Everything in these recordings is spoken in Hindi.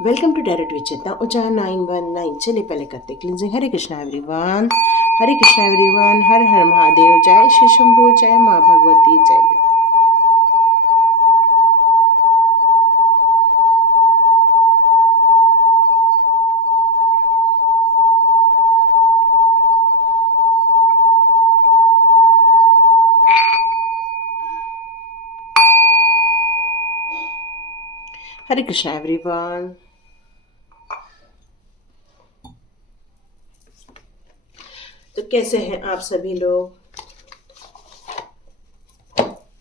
वेलकम टू डायरेक्ट विचेता ऊंचा 919। चलिए पहले करते क्लिनजिंग। हरे कृष्णा एवरीवन, हरे कृष्णा एवरीवन, हर हर महादेव, जय श्री शंभू, जय माँ भगवती, जय गदा। हरे कृष्णा एवरीवन। तो कैसे हैं आप सभी लोग?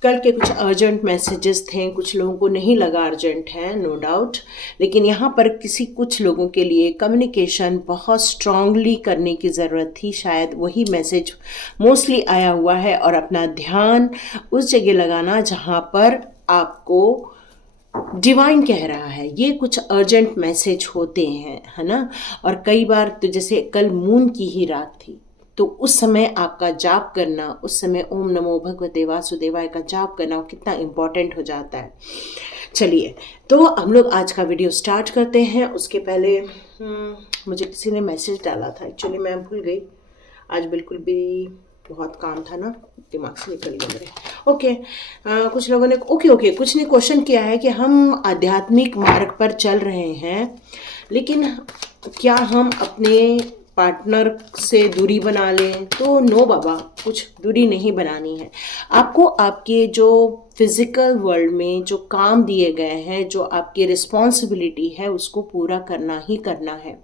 कल के कुछ अर्जेंट मैसेजेस थे, कुछ लोगों को नहीं लगा अर्जेंट है, नो डाउट, लेकिन यहाँ पर कुछ लोगों के लिए कम्युनिकेशन बहुत स्ट्रांगली करने की ज़रूरत थी। शायद वही मैसेज मोस्टली आया हुआ है, और अपना ध्यान उस जगह लगाना जहाँ पर आपको डिवाइन कह रहा है। ये कुछ अर्जेंट मैसेज होते हैं, है ना। और कई बार तो जैसे कल मून की ही रात थी, तो उस समय आपका जाप करना, उस समय ओम नमो भगवते वासुदेवाय का जाप करना कितना इम्पोर्टेंट हो जाता है। चलिए, तो हम लोग आज का वीडियो स्टार्ट करते हैं। उसके पहले मुझे किसी ने मैसेज डाला था, एक्चुअली मैं भूल गई। आज बिल्कुल भी बहुत काम था ना, दिमाग से निकल गया मेरे। ओके, कुछ लोगों ने कुछ ने क्वेश्चन किया है कि हम आध्यात्मिक मार्ग पर चल रहे हैं, लेकिन क्या हम अपने पार्टनर से दूरी बना लें? तो नो बाबा, कुछ दूरी नहीं बनानी है। आपको आपके जो फिजिकल वर्ल्ड में जो काम दिए गए हैं, जो आपकी रिस्पॉन्सिबिलिटी है, उसको पूरा करना ही करना है।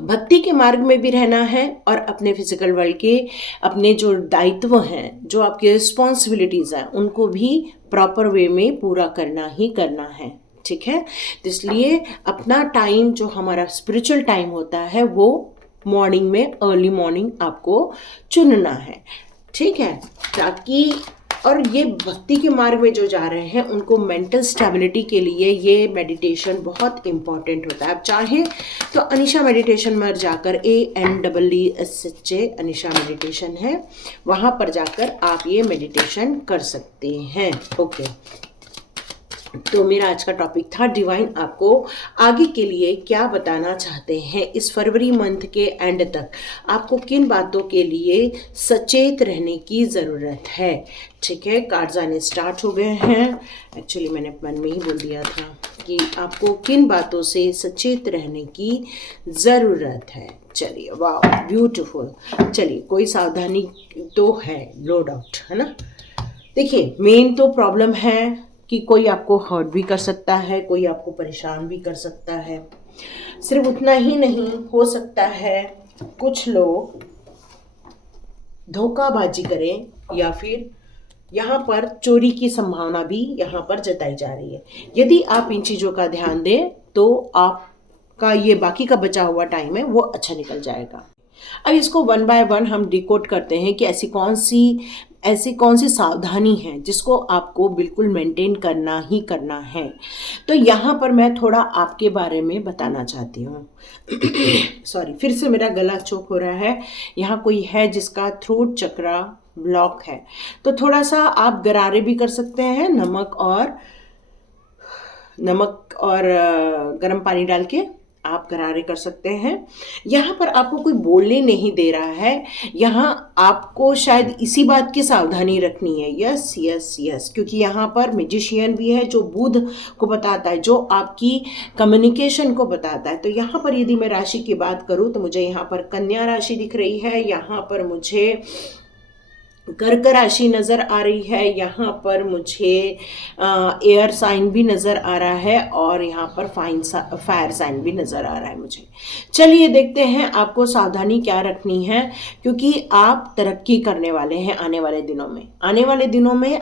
भक्ति के मार्ग में भी रहना है, और अपने फिजिकल वर्ल्ड के अपने जो दायित्व हैं, जो आपकी रिस्पॉन्सिबिलिटीज़ हैं, उनको भी प्रॉपर वे में पूरा करना ही करना है। ठीक है, तो इसलिए अपना टाइम जो हमारा स्पिरिचुअल टाइम होता है, वो मॉर्निंग में, अर्ली मॉर्निंग आपको चुनना है। ठीक है, ताकि और ये भक्ति के मार्ग में जो जा रहे हैं, उनको मेंटल स्टेबिलिटी के लिए ये मेडिटेशन बहुत इम्पॉर्टेंट होता है। आप चाहें तो अनिशा मेडिटेशन में जाकर, ANEESHA अनिशा मेडिटेशन है, वहाँ पर जाकर आप ये मेडिटेशन कर सकते हैं। ओके, तो मेरा आज का टॉपिक था डिवाइन आपको आगे के लिए क्या बताना चाहते हैं। इस फरवरी मंथ के एंड तक आपको किन बातों के लिए सचेत रहने की ज़रूरत है। ठीक है, कार्ड्स आने स्टार्ट हो गए हैं। एक्चुअली मैंने मन में ही बोल दिया था कि आपको किन बातों से सचेत रहने की ज़रूरत है। चलिए, वाह ब्यूटीफुल। चलिए, कोई सावधानी तो है, नो डाउट, है ना। देखिए, मेन तो प्रॉब्लम है कि कोई आपको हर्ट भी कर सकता है, कोई आपको परेशान भी कर सकता है। सिर्फ उतना ही नहीं, हो सकता है कुछ लोग धोखाबाजी करें, या फिर यहाँ पर चोरी की संभावना भी यहाँ पर जताई जा रही है। यदि आप इन चीज़ों का ध्यान दें, तो आपका ये बाकी का बचा हुआ टाइम है, वो अच्छा निकल जाएगा। अब इसको वन बाय वन हम डिकोड करते हैं कि ऐसी कौन सी सावधानी है जिसको आपको बिल्कुल मेंटेन करना ही करना है। तो यहाँ पर मैं थोड़ा आपके बारे में बताना चाहती हूँ। सॉरी, फिर से मेरा गला चोक हो रहा है। यहाँ कोई है जिसका थ्रोट चक्रा ब्लॉक है, तो थोड़ा सा आप गरारे भी कर सकते हैं, नमक और गर्म पानी डाल के आप गरारे कर सकते हैं। यहाँ पर आपको कोई बोलने नहीं दे रहा है, यहाँ आपको शायद इसी बात की सावधानी रखनी है। यस यस यस, क्योंकि यहाँ पर मैजिशियन भी है जो बुध को बताता है, जो आपकी कम्युनिकेशन को बताता है। तो यहाँ पर यदि मैं राशि की बात करूँ, तो मुझे यहाँ पर कन्या राशि दिख रही है, यहाँ पर मुझे कर्क राशि नज़र आ रही है, यहाँ पर मुझे एयर साइन भी नज़र आ रहा है, और यहाँ पर फायर साइन भी नज़र आ रहा है मुझे। चलिए देखते हैं आपको सावधानी क्या रखनी है, क्योंकि आप तरक्की करने वाले हैं आने वाले दिनों में। आने वाले दिनों में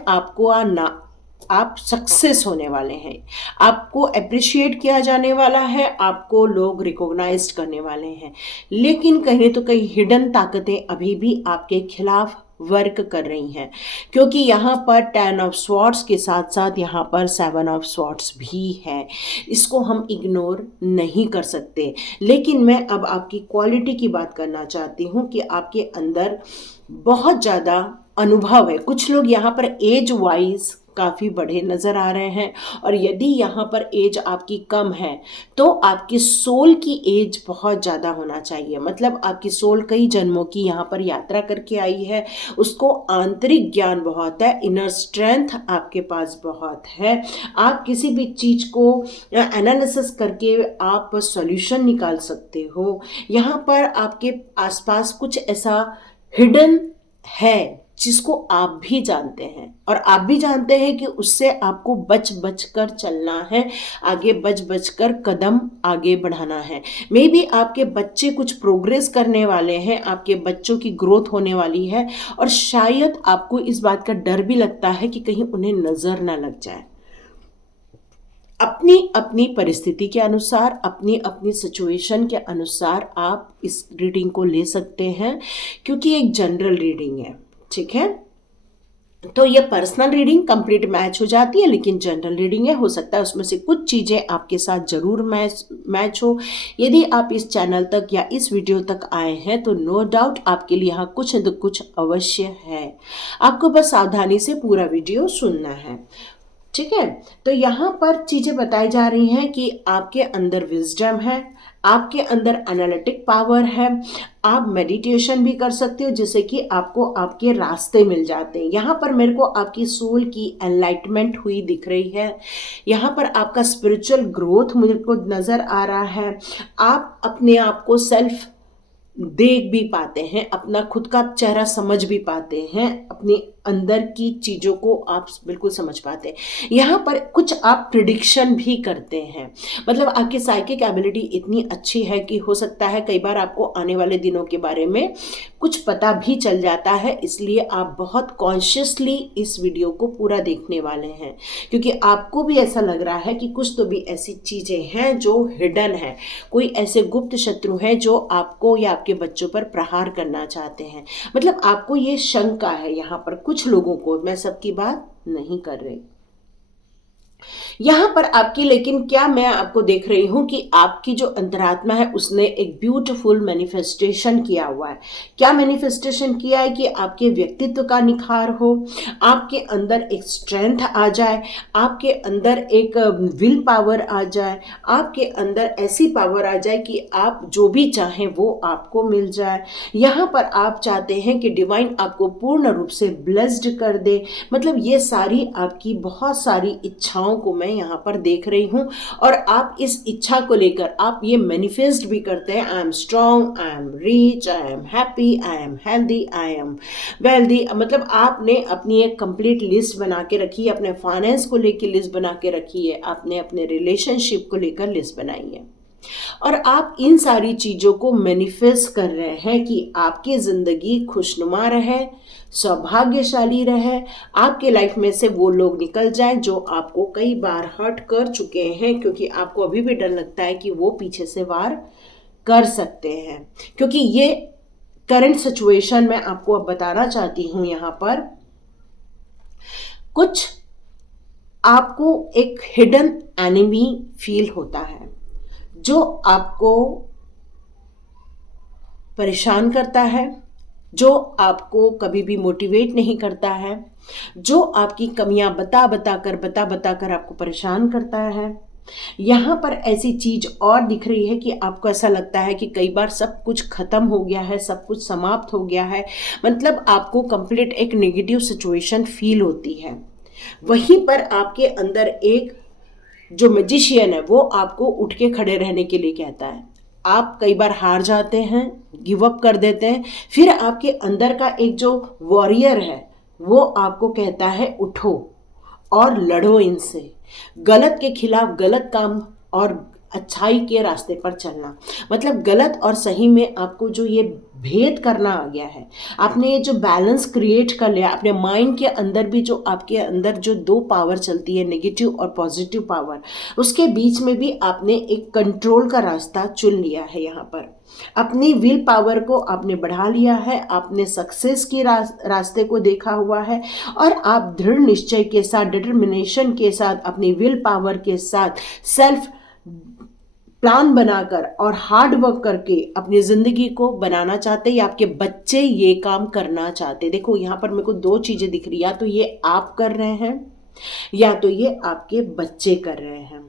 आप सक्सेस होने वाले हैं, आपको अप्रिशिएट किया जाने वाला है, आपको लोग रिकॉग्नाइज करने वाले हैं। लेकिन कहीं तो कहीं हिडन ताकतें अभी भी आपके खिलाफ वर्क कर रही हैं, क्योंकि यहाँ पर 10 ऑफ स्वॉर्ड्स के साथ साथ यहाँ पर 7 ऑफ स्वॉर्ड्स भी है। इसको हम इग्नोर नहीं कर सकते। लेकिन मैं अब आपकी क्वालिटी की बात करना चाहती हूँ कि आपके अंदर बहुत ज़्यादा अनुभव है। कुछ लोग यहाँ पर एज वाइज काफ़ी बड़े नज़र आ रहे हैं। और यदि यहाँ पर एज आपकी कम है तो आपकी सोल की एज बहुत ज़्यादा होना चाहिए। मतलब आपकी सोल कई जन्मों की यहाँ पर यात्रा करके आई है, उसको आंतरिक ज्ञान बहुत है, इनर स्ट्रेंथ आपके पास बहुत है। आप किसी भी चीज़ को एनालिसिस करके आप सॉल्यूशन निकाल सकते हो। यहाँ पर आपके आसपास कुछ ऐसा हिडन है जिसको आप भी जानते हैं, और आप भी जानते हैं कि उससे आपको बच बच कर चलना है, आगे बच बच कर कदम आगे बढ़ाना है। मे बी आपके बच्चे कुछ प्रोग्रेस करने वाले हैं, आपके बच्चों की ग्रोथ होने वाली है, और शायद आपको इस बात का डर भी लगता है कि कहीं उन्हें नज़र ना लग जाए। अपनी अपनी परिस्थिति के अनुसार, अपनी अपनी सिचुएशन के अनुसार आप इस रीडिंग को ले सकते हैं, क्योंकि एक जनरल रीडिंग है, ठीक है। तो ये पर्सनल रीडिंग कंप्लीट मैच हो जाती है, लेकिन जनरल रीडिंग है, हो सकता है उसमें से कुछ चीज़ें आपके साथ ज़रूर मैच हो। यदि आप इस चैनल तक या इस वीडियो तक आए हैं तो नो डाउट आपके लिए यहाँ कुछ न कुछ अवश्य है। आपको बस सावधानी से पूरा वीडियो सुनना है, ठीक है। तो यहाँ पर चीज़ें बताई जा रही हैं कि आपके अंदर विजडम है, आपके अंदर एनालिटिक पावर है, आप मेडिटेशन भी कर सकते हो जिससे कि आपको आपके रास्ते मिल जाते हैं। यहाँ पर मेरे को आपकी सोल की एनलाइटमेंट हुई दिख रही है, यहाँ पर आपका स्पिरिचुअल ग्रोथ मुझे को नज़र आ रहा है। आप अपने आप को सेल्फ देख भी पाते हैं, अपना खुद का चेहरा समझ भी पाते हैं, अपने अंदर की चीज़ों को आप बिल्कुल समझ पाते हैं। यहाँ पर कुछ आप प्रिडिक्शन भी करते हैं, मतलब आपकी साइकिक एबिलिटी इतनी अच्छी है कि हो सकता है कई बार आपको आने वाले दिनों के बारे में कुछ पता भी चल जाता है। इसलिए आप बहुत कॉन्शियसली इस वीडियो को पूरा देखने वाले हैं, क्योंकि आपको भी ऐसा लग रहा है कि कुछ तो भी ऐसी चीज़ें हैं जो हिडन है, कोई ऐसे गुप्त शत्रु हैं जो आपको या आपके बच्चों पर प्रहार करना चाहते हैं। मतलब आपको ये शंका है यहाँ पर कुछ लोगों को, मैं सबकी बात नहीं कर रही यहाँ पर आपकी, लेकिन क्या मैं आपको देख रही हूं कि आपकी जो अंतरात्मा है उसने एक ब्यूटीफुल मैनिफेस्टेशन किया हुआ है। क्या मैनिफेस्टेशन किया है कि आपके व्यक्तित्व का निखार हो, आपके अंदर एक स्ट्रेंथ आ जाए, आपके अंदर एक विल पावर आ जाए, आपके अंदर ऐसी पावर आ जाए कि आप जो भी चाहें वो आपको मिल जाए। यहाँ पर आप चाहते हैं कि डिवाइन आपको पूर्ण रूप से ब्लेस्ड कर दे। मतलब ये सारी आपकी बहुत सारी इच्छाओं को मैं यहाँ पर देख रही हूँ, और आप इस इच्छा को लेकर आप ये मैनिफेस्ट भी करते हैं। I am strong, I am rich, I am happy, I am healthy, I am wealthy. मतलब आपने अपनी एक कंप्लीट लिस्ट बना के रखी है, अपने फाइनेंस को लेकर लिस्ट बना के रखी है, आपने अपने रिलेशनशिप को लेकर लिस्ट बनाई है, और आप इन सारी चीज़ों को मैनिफेस्ट कर रहे हैं कि आपकी ज़िंदगी खुशनुमा रहे, सौभाग्यशाली रहे, आपके लाइफ में से वो लोग निकल जाएं जो आपको कई बार हर्ट कर चुके हैं, क्योंकि आपको अभी भी डर लगता है कि वो पीछे से वार कर सकते हैं। क्योंकि ये करंट सिचुएशन मैं आपको अब बताना चाहती हूँ, यहाँ पर कुछ आपको एक हिडन एनिमी फील होता है जो आपको परेशान करता है, जो आपको कभी भी मोटिवेट नहीं करता है, जो आपकी कमियां बता बता कर आपको परेशान करता है। यहाँ पर ऐसी चीज़ और दिख रही है कि आपको ऐसा लगता है कि कई बार सब कुछ खत्म हो गया है, सब कुछ समाप्त हो गया है, मतलब आपको कंप्लीट एक नेगेटिव सिचुएशन फील होती है। वहीं पर आपके अंदर एक जो मैजिशियन है वो आपको उठ के खड़े रहने के लिए कहता है। आप कई बार हार जाते हैं, गिव अप कर देते हैं, फिर आपके अंदर का एक जो वॉरियर है वो आपको कहता है उठो और लड़ो इनसे, गलत के खिलाफ गलत काम और अच्छाई के रास्ते पर चलना। मतलब गलत और सही में आपको जो ये भेद करना आ गया है, आपने ये जो बैलेंस क्रिएट कर लिया अपने माइंड के अंदर भी, जो आपके अंदर जो दो पावर चलती है नेगेटिव और पॉजिटिव पावर, उसके बीच में भी आपने एक कंट्रोल का रास्ता चुन लिया है। यहाँ पर अपनी विल पावर को आपने बढ़ा लिया है, आपने सक्सेस के रास्ते को देखा हुआ है, और आप दृढ़ निश्चय के साथ, डिटर्मिनेशन के साथ, अपनी विल पावर के साथ सेल्फ प्लान बनाकर और हार्ड वर्क करके अपनी ज़िंदगी को बनाना चाहते, या आपके बच्चे ये काम करना चाहते। देखो यहाँ पर मेरे को दो चीज़ें दिख रही है, या तो ये आप कर रहे हैं या तो ये आपके बच्चे कर रहे हैं,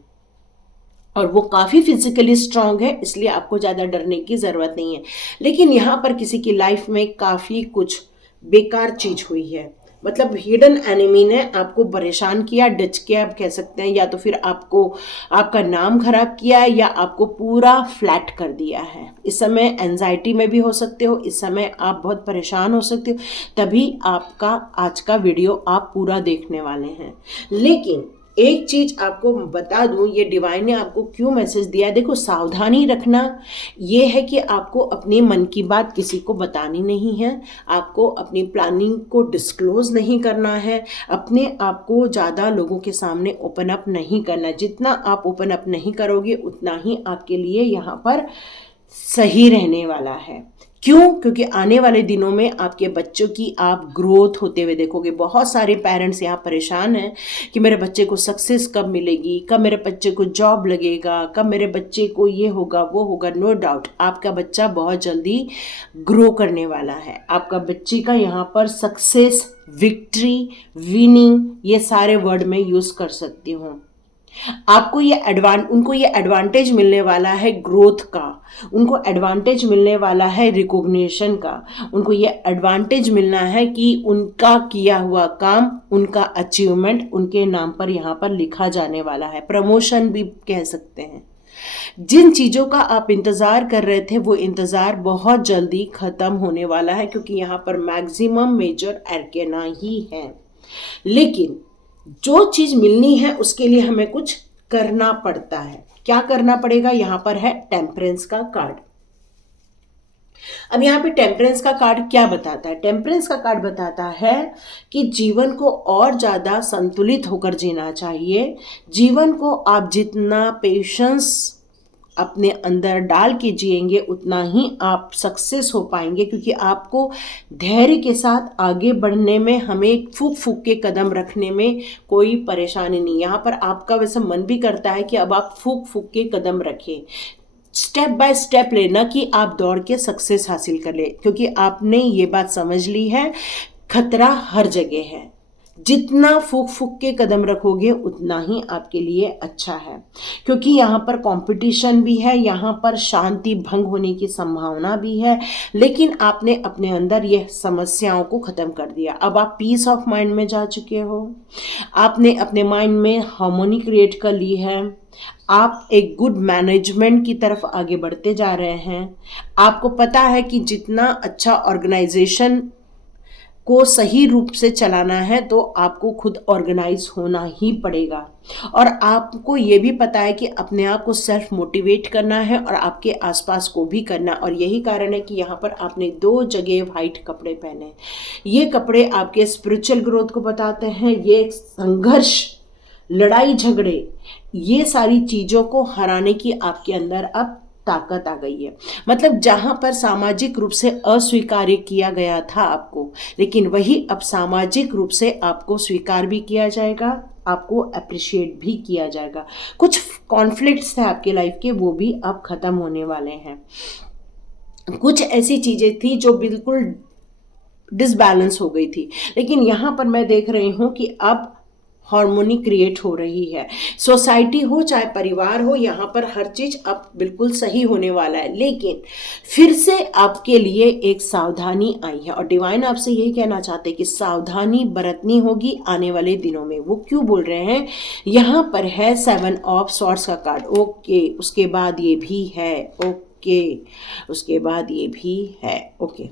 और वो काफ़ी फिजिकली स्ट्रांग है, इसलिए आपको ज़्यादा डरने की ज़रूरत नहीं है। लेकिन यहाँ पर किसी की लाइफ में काफ़ी कुछ बेकार चीज़ हुई है, मतलब हिडन एनिमी ने आपको परेशान किया, डच किया आप कह सकते हैं, या तो फिर आपको आपका नाम खराब किया है, या आपको पूरा फ्लैट कर दिया है। इस समय एंजाइटी में भी हो सकते हो, इस समय आप बहुत परेशान हो सकते हो, तभी आपका आज का वीडियो आप पूरा देखने वाले हैं। लेकिन एक चीज आपको बता दूं, ये डिवाइन ने आपको क्यों मैसेज दिया है, देखो सावधानी रखना ये है कि आपको अपने मन की बात किसी को बतानी नहीं है, आपको अपनी प्लानिंग को डिस्क्लोज नहीं करना है, अपने आप को ज़्यादा लोगों के सामने ओपन अप नहीं करना। जितना आप ओपन अप नहीं करोगे उतना ही आपके लिए यहाँ पर सही रहने वाला है। क्यों? क्योंकि आने वाले दिनों में आपके बच्चों की आप ग्रोथ होते हुए देखोगे। बहुत सारे पेरेंट्स यहाँ परेशान हैं कि मेरे बच्चे को सक्सेस कब मिलेगी, कब मेरे बच्चे को जॉब लगेगा, कब मेरे बच्चे को ये होगा वो होगा। नो डाउट आपका बच्चा बहुत जल्दी ग्रो करने वाला है। आपका बच्चे का यहाँ पर सक्सेस, विक्ट्री, विनिंग, ये सारे वर्ड में यूज़ कर सकती हूँ। आपको उनको ये एडवांटेज मिलने वाला है ग्रोथ का, उनको एडवांटेज मिलने वाला है रिकॉग्निशन का, उनको ये एडवांटेज मिलना है कि उनका किया हुआ काम, उनका अचीवमेंट उनके नाम पर यहाँ पर लिखा जाने वाला है। प्रमोशन भी कह सकते हैं। जिन चीज़ों का आप इंतज़ार कर रहे थे वो इंतज़ार बहुत जल्दी ख़त्म होने वाला है, क्योंकि यहाँ पर मैक्सिमम मेजर एर्केना ही है। लेकिन जो चीज मिलनी है उसके लिए हमें कुछ करना पड़ता है। क्या करना पड़ेगा? यहां पर है टेम्परेंस का कार्ड। अब यहाँ पे टेम्परेंस का कार्ड क्या बताता है? टेम्परेंस का कार्ड बताता है कि जीवन को और ज़्यादा संतुलित होकर जीना चाहिए। जीवन को आप जितना पेशेंस अपने अंदर डाल के जिएंगे उतना ही आप सक्सेस हो पाएंगे, क्योंकि आपको धैर्य के साथ आगे बढ़ने में, हमें फूक फूक के कदम रखने में कोई परेशानी नहीं। यहाँ पर आपका वैसे मन भी करता है कि अब आप फूक फूक के कदम रखें, स्टेप बाय स्टेप लेना, कि आप दौड़ के सक्सेस हासिल कर ले, क्योंकि आपने ये बात समझ ली है खतरा हर जगह है। जितना फूक फूक के कदम रखोगे उतना ही आपके लिए अच्छा है, क्योंकि यहाँ पर कंपटीशन भी है, यहाँ पर शांति भंग होने की संभावना भी है। लेकिन आपने अपने अंदर यह समस्याओं को ख़त्म कर दिया। अब आप पीस ऑफ माइंड में जा चुके हो, आपने अपने माइंड में हार्मोनी क्रिएट कर ली है, आप एक गुड मैनेजमेंट की तरफ आगे बढ़ते जा रहे हैं। आपको पता है कि जितना अच्छा ऑर्गेनाइजेशन को सही रूप से चलाना है तो आपको खुद ऑर्गेनाइज होना ही पड़ेगा, और आपको ये भी पता है कि अपने आप को सेल्फ मोटिवेट करना है और आपके आसपास को भी करना। और यही कारण है कि यहाँ पर आपने 2 जगह वाइट कपड़े पहने। ये कपड़े आपके स्पिरिचुअल ग्रोथ को बताते हैं। ये संघर्ष, लड़ाई झगड़े, ये सारी चीज़ों को हराने की आपके अंदर अब ताकत आ गई है। मतलब जहां पर सामाजिक रूप से अस्वीकार्य किया गया था आपको, लेकिन वही अब सामाजिक रूप से आपको स्वीकार भी किया जाएगा, आपको अप्रिशिएट भी किया जाएगा। कुछ कॉन्फ्लिक्ट्स थे आपके लाइफ के, वो भी अब खत्म होने वाले हैं। कुछ ऐसी चीजें थी जो बिल्कुल डिसबैलेंस हो गई थी, लेकिन यहाँ पर मैं देख रही हूँ कि अब हार्मोनी क्रिएट हो रही है। सोसाइटी हो चाहे परिवार हो, यहाँ पर हर चीज अब बिल्कुल सही होने वाला है। लेकिन फिर से आपके लिए एक सावधानी आई है, और डिवाइन आपसे यही कहना चाहते हैं कि सावधानी बरतनी होगी आने वाले दिनों में। वो क्यों बोल रहे हैं? यहाँ पर है 7 ऑफ स्वॉर्ड्स का कार्ड। ओके, उसके बाद ये भी है। उसके बाद ये भी है। ओके,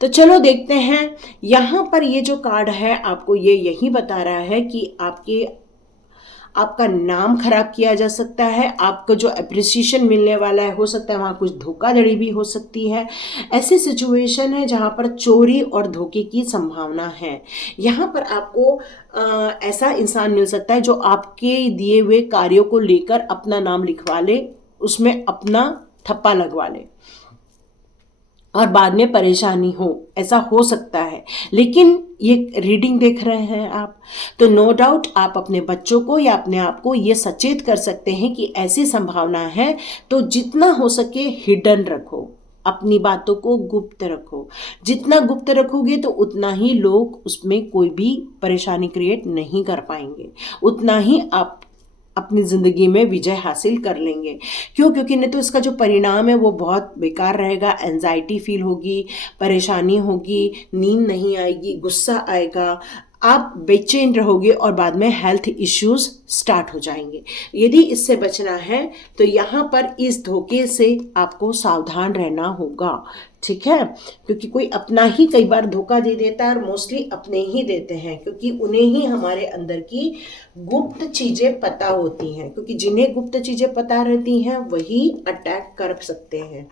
तो चलो देखते हैं। यहाँ पर ये जो कार्ड है आपको ये यही बता रहा है कि आपका नाम खराब किया जा सकता है, आपको जो अप्रिसिएशन मिलने वाला है, हो सकता है वहाँ कुछ धोखाधड़ी भी हो सकती है। ऐसी सिचुएशन है जहाँ पर चोरी और धोखे की संभावना है। यहाँ पर आपको ऐसा इंसान मिल सकता है जो आपके दिए हुए कार्यों को लेकर अपना नाम लिखवा ले, उसमें अपना ठप्पा लगवा ले और बाद में परेशानी हो, ऐसा हो सकता है। लेकिन ये रीडिंग देख रहे हैं आप, तो नो डाउट आप अपने बच्चों को या अपने आप को ये सचेत कर सकते हैं कि ऐसी संभावना है, तो जितना हो सके हिडन रखो, अपनी बातों को गुप्त रखो। जितना गुप्त रखोगे तो उतना ही लोग उसमें कोई भी परेशानी क्रिएट नहीं कर पाएंगे, उतना ही आप अपनी ज़िंदगी में विजय हासिल कर लेंगे। क्यों? क्योंकि नहीं तो इसका जो परिणाम है वो बहुत बेकार रहेगा। एंजाइटी फील होगी, परेशानी होगी, नींद नहीं आएगी, गुस्सा आएगा, आप बेचैन रहोगे और बाद में हेल्थ इश्यूज स्टार्ट हो जाएंगे। यदि इससे बचना है तो यहाँ पर इस धोखे से आपको सावधान रहना होगा, ठीक है? क्योंकि कोई अपना ही कई बार धोखा दे देता है, और मोस्टली अपने ही देते हैं, क्योंकि उन्हें ही हमारे अंदर की गुप्त चीज़ें पता होती हैं, क्योंकि जिन्हें गुप्त चीज़ें पता रहती हैं वही अटैक कर सकते हैं।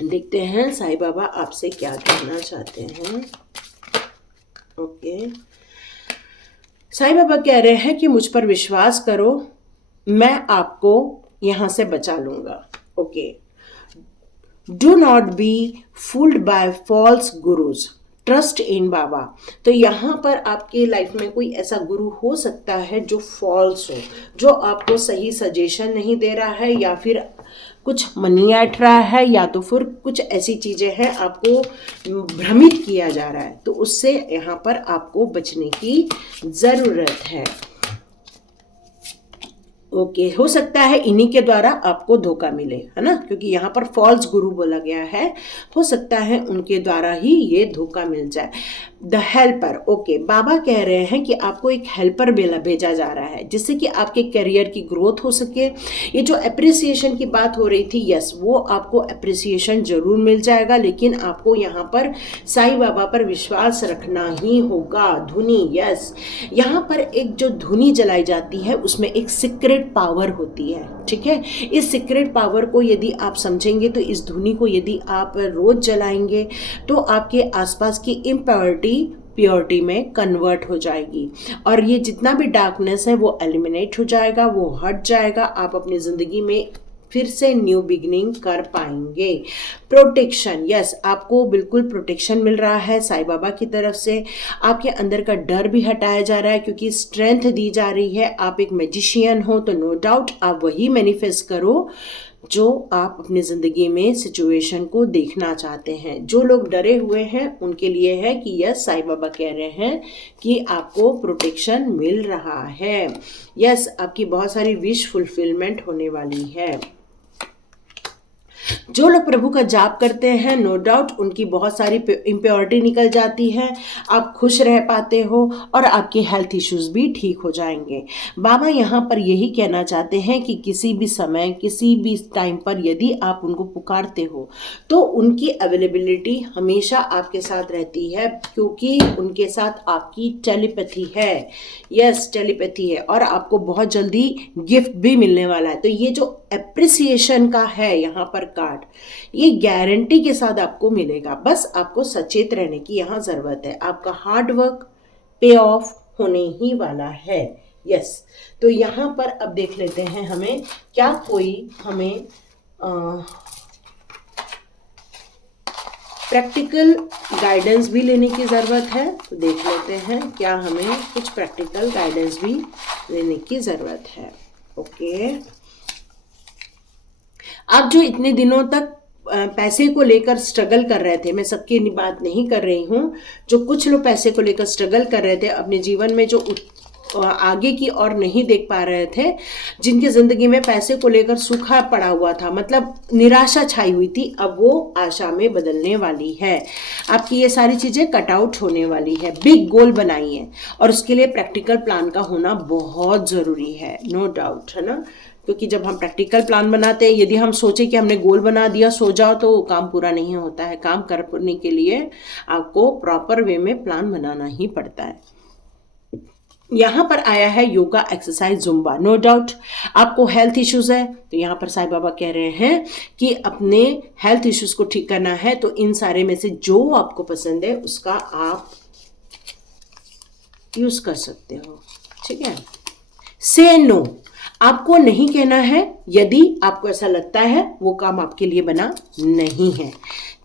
देखते हैं साईं बाबा आपसे क्या कहना चाहते हैं। ओके, साईं बाबा कह रहे हैं कि मुझ पर विश्वास करो, मैं आपको यहाँ से बचा लूँगा। Okay, do not be fooled by false gurus, trust in Baba. तो यहाँ पर आपके लाइफ में कोई ऐसा गुरु हो सकता है जो फॉल्स हो, जो आपको सही सजेशन नहीं दे रहा है, या फिर कुछ मनी ऐट रहा है, या तो फिर कुछ ऐसी चीज़ें हैं आपको भ्रमित किया जा रहा है, तो उससे यहाँ पर आपको बचने की ज़रूरत है। ओके, हो सकता है इन्हीं के द्वारा आपको धोखा मिले, है ना, क्योंकि यहाँ पर फॉल्स गुरु बोला गया है, हो सकता है उनके द्वारा ही ये धोखा मिल जाए। द हेल्पर, ओके, बाबा कह रहे हैं कि आपको एक हेल्पर भेजा जा रहा है जिससे कि आपके करियर की ग्रोथ हो सके। ये जो अप्रिसिएशन की बात हो रही थी, यस, वो आपको अप्रिसिएशन जरूर मिल जाएगा, लेकिन आपको यहाँ पर साईं बाबा पर विश्वास रखना ही होगा। धुनी, यस, यहाँ पर एक जो धुनी जलाई जाती है उसमें एक सीक्रेट पावर होती है, ठीक है? इस सीक्रेट पावर को यदि आप समझेंगे तो इस धुनी को यदि आप रोज जलाएंगे तो आपके आसपास की प्योरिटी में कन्वर्ट हो जाएगी, और ये जितना भी डार्कनेस है वो एलिमिनेट हो जाएगा, वो हट जाएगा। आप अपनी ज़िंदगी में फिर से न्यू बिगिनिंग कर पाएंगे। प्रोटेक्शन, यस, आपको बिल्कुल प्रोटेक्शन मिल रहा है साईं बाबा की तरफ से। आपके अंदर का डर भी हटाया जा रहा है, क्योंकि स्ट्रेंथ दी जा रही है। आप एक मैजिशियन हो तो नो डाउट आप वही मैनिफेस्ट करो जो आप अपनी ज़िंदगी में सिचुएशन को देखना चाहते हैं। जो लोग डरे हुए हैं उनके लिए है कि यस, साईं बाबा कह रहे हैं कि आपको प्रोटेक्शन मिल रहा है। यस, आपकी बहुत सारी विश फुलफिलमेंट होने वाली है। जो लोग प्रभु का जाप करते हैं, नो डाउट उनकी बहुत सारी इम्प्योरिटी निकल जाती है, आप खुश रह पाते हो और आपके हेल्थ इश्यूज भी ठीक हो जाएंगे। बाबा यहाँ पर यही कहना चाहते हैं कि किसी भी समय, किसी भी टाइम पर यदि आप उनको पुकारते हो तो उनकी अवेलेबिलिटी हमेशा आपके साथ रहती है, क्योंकि उनके साथ आपकी टेलीपैथी है। यस, टेलीपैथी है, और आपको बहुत जल्दी गिफ्ट भी मिलने वाला है। तो ये जो एप्रिसिएशन का है यहाँ पर कार्ड, ये गारंटी के साथ आपको मिलेगा। बस आपको सचेत रहने की यहाँ ज़रूरत है। आपका हार्ड वर्क पे ऑफ होने ही वाला है। यस, तो यहाँ पर अब देख लेते हैं हमें क्या कोई हमें प्रैक्टिकल गाइडेंस भी लेने की ज़रूरत है। तो देख लेते हैं क्या हमें कुछ प्रैक्टिकल गाइडेंस भी लेने की ज़रूरत है। ओके, आप जो इतने दिनों तक पैसे को लेकर स्ट्रगल कर रहे थे, मैं सबकी बात नहीं कर रही हूँ, जो कुछ लोग पैसे को लेकर स्ट्रगल कर रहे थे अपने जीवन में, जो आगे की और नहीं देख पा रहे थे, जिनकी ज़िंदगी में पैसे को लेकर सूखा पड़ा हुआ था, मतलब निराशा छाई हुई थी, अब वो आशा में बदलने वाली है। आपकी ये सारी चीज़ें कट आउट होने वाली है। बिग गोल बनाइए, और उसके लिए प्रैक्टिकल प्लान का होना बहुत ज़रूरी है, नो डाउट, है ना, क्योंकि जब हम प्रैक्टिकल प्लान बनाते हैं, यदि हम सोचें कि हमने गोल बना दिया, सो जाओ, तो काम पूरा नहीं होता है। काम करने के लिए आपको प्रॉपर वे में प्लान बनाना ही पड़ता है। यहाँ पर आया है yoga, exercise, Zumba. No doubt आपको हेल्थ इश्यूज है, तो यहाँ पर साईं बाबा कह रहे हैं कि अपने हेल्थ इश्यूज को ठीक करना है, तो इन सारे में से जो आपको पसंद है उसका आप यूज कर सकते हो, ठीक है। से नो, आपको नहीं कहना है यदि आपको ऐसा लगता है वो काम आपके लिए बना नहीं है,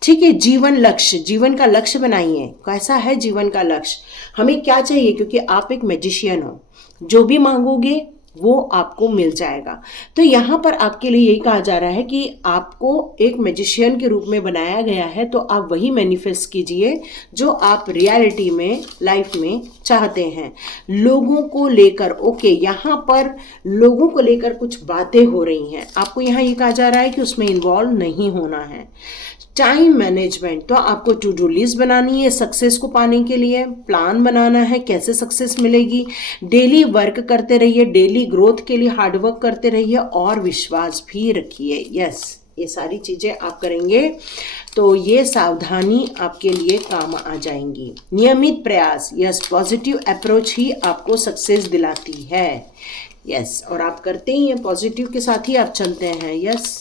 ठीक है। जीवन लक्ष्य, जीवन का लक्ष्य बनाइए। कैसा है जीवन का लक्ष्य, हमें क्या चाहिए, क्योंकि आप एक मैजिशियन हो, जो भी मांगोगे वो आपको मिल जाएगा। तो यहाँ पर आपके लिए यही कहा जा रहा है कि आपको एक मैजिशियन के रूप में बनाया गया है, तो आप वही मैनिफेस्ट कीजिए जो आप रियलिटी में, लाइफ में चाहते हैं। लोगों को लेकर, ओके, यहाँ पर लोगों को लेकर कुछ बातें हो रही हैं, आपको यहाँ ये कहा जा रहा है कि उसमें इन्वॉल्व नहीं होना है। टाइम मैनेजमेंट, तो आपको टू डू लिस्ट बनानी है सक्सेस को पाने के लिए, प्लान बनाना है कैसे सक्सेस मिलेगी। डेली वर्क करते रहिए, डेली ग्रोथ के लिए हार्ड वर्क करते रहिए और विश्वास भी रखिए। यस, ये सारी चीज़ें आप करेंगे तो ये सावधानी आपके लिए काम आ जाएंगी। नियमित प्रयास, यस, पॉजिटिव अप्रोच ही आपको सक्सेस दिलाती है। यस, और आप करते ही हैं, पॉजिटिव के साथ ही आप चलते हैं। यस,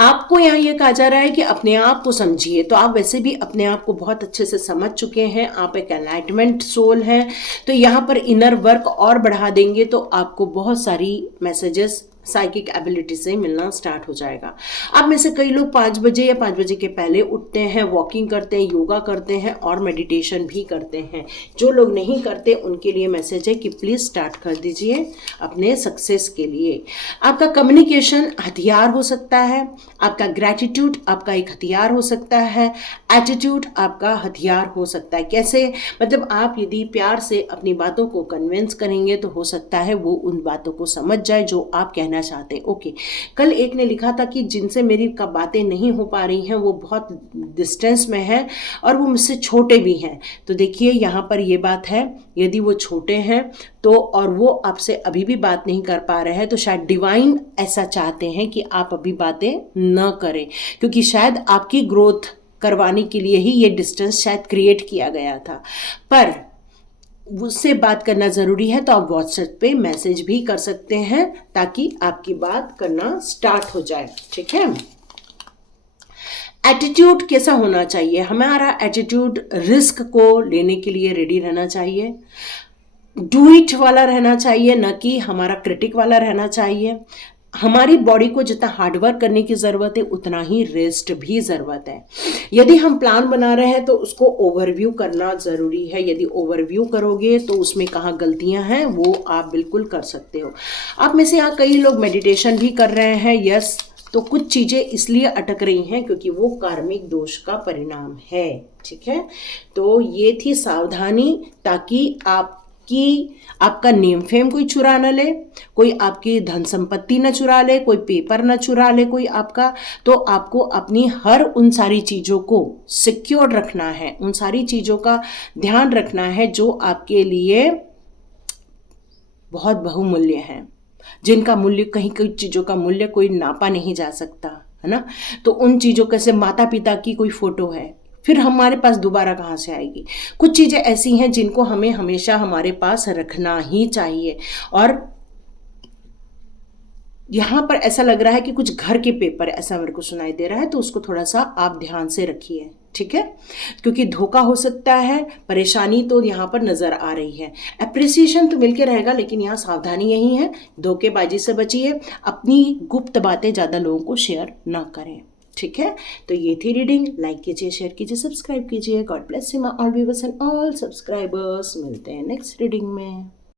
आपको यहाँ ये कहा जा रहा है कि अपने आप को समझिए, तो आप वैसे भी अपने आप को बहुत अच्छे से समझ चुके हैं, आप एक एनलाइटमेंट सोल हैं, तो यहाँ पर इनर वर्क और बढ़ा देंगे तो आपको बहुत सारी मैसेजेस साइकिक एबिलिटी से मिलना स्टार्ट हो जाएगा। आप में से कई लोग 5 बजे या 5 बजे के पहले उठते हैं, वॉकिंग करते हैं, योगा करते हैं और मेडिटेशन भी करते हैं। जो लोग नहीं करते उनके लिए मैसेज है कि प्लीज़ स्टार्ट कर दीजिए अपने सक्सेस के लिए। आपका कम्युनिकेशन हथियार हो सकता है, आपका ग्रैटिट्यूड आपका एक हथियार हो सकता है, एटीट्यूड आपका हथियार हो सकता है। कैसे? मतलब आप यदि प्यार से अपनी बातों को कन्विंस करेंगे तो हो सकता है वो उन बातों को समझ जाए जो आप कहना चाहते हैं। ओके, कल एक ने लिखा था कि जिनसे मेरी बातें नहीं हो पा रही हैं वो बहुत डिस्टेंस में हैं और वो मुझसे छोटे भी हैं। तो देखिए यहाँ पर ये बात है, यदि वो छोटे हैं तो और वो आपसे अभी भी बात नहीं कर पा रहे हैं तो शायद डिवाइन ऐसा चाहते हैं कि आप अभी बातें न करें, क्योंकि शायद आपकी ग्रोथ करवाने के लिए ही ये डिस्टेंस शायद क्रिएट किया गया था। पर उससे बात करना ज़रूरी है तो आप व्हाट्सएप पे मैसेज भी कर सकते हैं ताकि आपकी बात करना स्टार्ट हो जाए। ठीक है, एटीट्यूड कैसा होना चाहिए? हमारा एटीट्यूड रिस्क को लेने के लिए रेडी रहना चाहिए, डू इट वाला रहना चाहिए, न कि हमारा क्रिटिक वाला रहना चाहिए। हमारी बॉडी को जितना हार्डवर्क करने की ज़रूरत है उतना ही रेस्ट भी ज़रूरत है। यदि हम प्लान बना रहे हैं तो उसको ओवरव्यू करना ज़रूरी है। यदि ओवरव्यू करोगे तो उसमें कहाँ गलतियां हैं वो आप बिल्कुल कर सकते हो। आप में से यहाँ कई लोग मेडिटेशन भी कर रहे हैं। यस, तो कुछ चीज़ें इसलिए अटक रही हैं क्योंकि वो कार्मिक दोष का परिणाम है। ठीक है, तो ये थी सावधानी ताकि आपका नेम फेम कोई चुरा न ले, कोई आपकी धन संपत्ति न चुरा ले, कोई पेपर न चुरा ले कोई आपका। तो आपको अपनी हर उन सारी चीज़ों को सिक्योर रखना है, उन सारी चीज़ों का ध्यान रखना है जो आपके लिए बहुत बहुमूल्य हैं, जिनका मूल्य कहीं कई चीज़ों का मूल्य कोई नापा नहीं जा सकता, है ना। तो उन चीज़ों कैसे माता पिता की कोई फोटो है, फिर हमारे पास दोबारा कहाँ से आएगी। कुछ चीज़ें ऐसी हैं जिनको हमें हमेशा हमारे पास रखना ही चाहिए। और यहाँ पर ऐसा लग रहा है कि कुछ घर के पेपर ऐसा मेरे को सुनाई दे रहा है, तो उसको थोड़ा सा आप ध्यान से रखिए। ठीक है, क्योंकि धोखा हो सकता है, परेशानी तो यहाँ पर नज़र आ रही है। अप्रिसिएशन तो मिलके रहेगा, लेकिन यहाँ सावधानी यही है, धोखेबाजी से बचिए, अपनी गुप्त बातें ज़्यादा लोगों को शेयर ना करें। ठीक है, तो ये थी रीडिंग। लाइक कीजिए, शेयर कीजिए, सब्सक्राइब कीजिए। God bless you all viewers and all subscribers. मिलते हैं नेक्स्ट रीडिंग में।